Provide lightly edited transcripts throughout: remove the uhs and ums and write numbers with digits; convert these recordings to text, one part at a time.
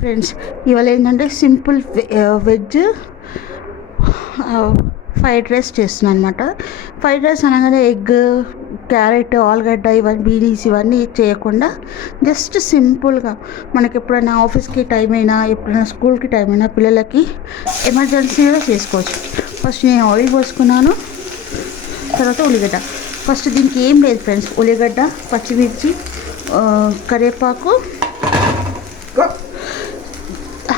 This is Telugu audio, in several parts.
ఫ్రెండ్స్, ఇవాళ ఏంటంటే సింపుల్ వెజ్ ఫ్రైడ్ రైస్ చేస్తున్నాను అనమాట. ఫ్రైడ్ రైస్ అనగానే ఎగ్, క్యారెట్, ఆలుగడ్డ ఇవన్నీ బీనీస్ ఇవన్నీ చేయకుండా జస్ట్ సింపుల్గా మనకి ఎప్పుడైనా ఆఫీస్కి టైం అయినా, ఎప్పుడైనా స్కూల్కి టైం అయినా, పిల్లలకి ఎమర్జెన్సీగా చేసుకోవచ్చు. ఫస్ట్ నేను ఆయిల్ పోసుకున్నాను, తర్వాత ఉల్లిగడ్డ. ఫస్ట్ దీనికి ఏం లేదు ఫ్రెండ్స్, ఉల్లిగడ్డ, పచ్చిమిర్చి, కరివేపాకు.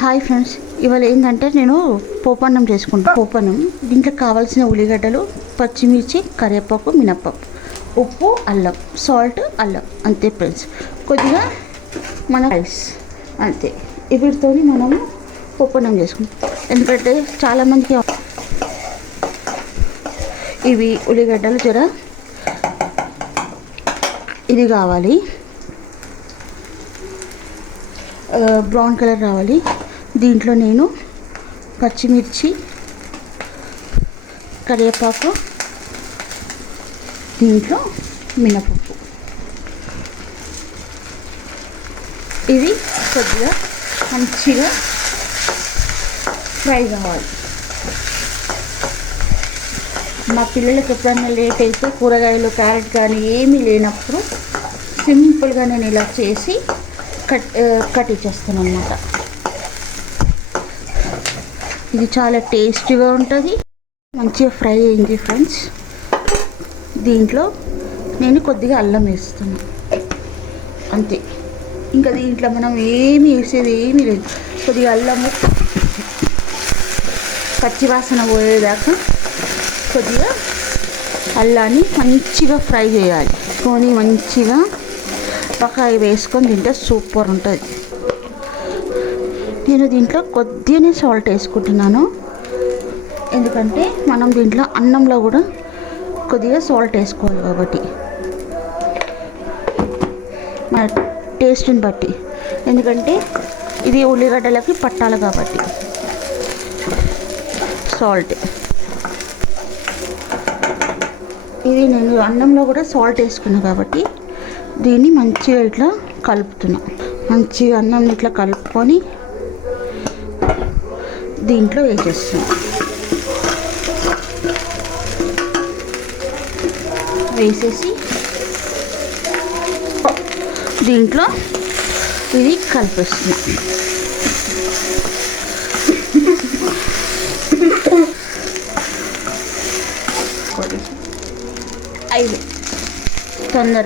హాయ్ ఫ్రెండ్స్, ఇవాళ ఏంటంటే నేను పోపన్నం చేసుకుంటాను. పోపన్నం దీంట్లో కావాల్సిన ఉల్లిగడ్డలు, పచ్చిమిర్చి, కరివేపాకు, మినప్పప్పు, ఉప్పు, అల్లం, సాల్ట్, అల్లం, అంతే ఫ్రెండ్స్. కొద్దిగా మన రైస్, అంతే. వీటితో మనము పోపన్నం చేసుకుంటాం. ఎందుకంటే చాలామందికి ఇవి ఉల్లిగడ్డలు జర ఇది కావాలి, బ్రౌన్ కలర్ రావాలి. దీంట్లో నేను పచ్చిమిర్చి, కరివేపాకు, దీంట్లో మినపప్పు, ఇది కొద్దిగా మంచిగా ఫ్రై కావాలి. మా పిల్లలకి ఎప్పుడైనా లేట్ అయితే కూరగాయలు, క్యారెట్ కానీ ఏమీ లేనప్పుడు సింపుల్గా నేను ఇలా చేసి కట్టించేస్తాను అన్నమాట. ఇది చాలా టేస్టీగా ఉంటుంది, మంచిగా ఫ్రై అయింది ఫ్రెండ్స్. దీంట్లో నేను కొద్దిగా అల్లం వేస్తాను, అంతే. ఇంకా దీంట్లో మనం ఏమి వేసేది ఏమీ లేదు. కొద్దిగా అల్లము పచ్చివాసన పోయేదాకా కొద్దిగా అల్లాన్ని మంచిగా ఫ్రై చేయాలి. కొని మంచిగా పకాయ వేసుకొని తింటే సూపర్ ఉంటుంది. నేను దీంట్లో కొద్దిగానే సాల్ట్ వేసుకుంటున్నాను, ఎందుకంటే మనం దీంట్లో అన్నంలో కూడా కొద్దిగా సాల్ట్ వేసుకోవాలి కాబట్టి, మన టేస్ట్ని బట్టి. ఎందుకంటే ఇది ఉల్లిగడ్డలకి పట్టాలి కాబట్టి సాల్ట్. ఇది నేను అన్నంలో కూడా సాల్ట్ వేసుకున్నాను కాబట్టి దీన్ని మంచిగా ఇట్లా కలుపుతున్నా. మంచిగా అన్నం ఇట్లా కలుపుకొని దీంట్లో వేసేస్తున్నా. వేసేసి దీంట్లో ఇది కలిపేస్తున్నా. ఐదు తొందర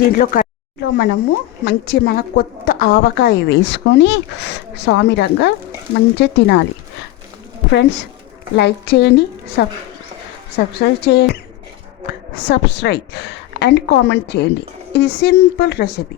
దీంట్లో మనము మన కొత్త ఆవకాయ వేసుకొని సామిరంగా మంచిగా తినాలి. ఫ్రెండ్స్, లైక్ చేయండి, సబ్స్క్రైబ్ అండ్ కామెంట్ చేయండి. ఇది సింపుల్ రెసిపీ.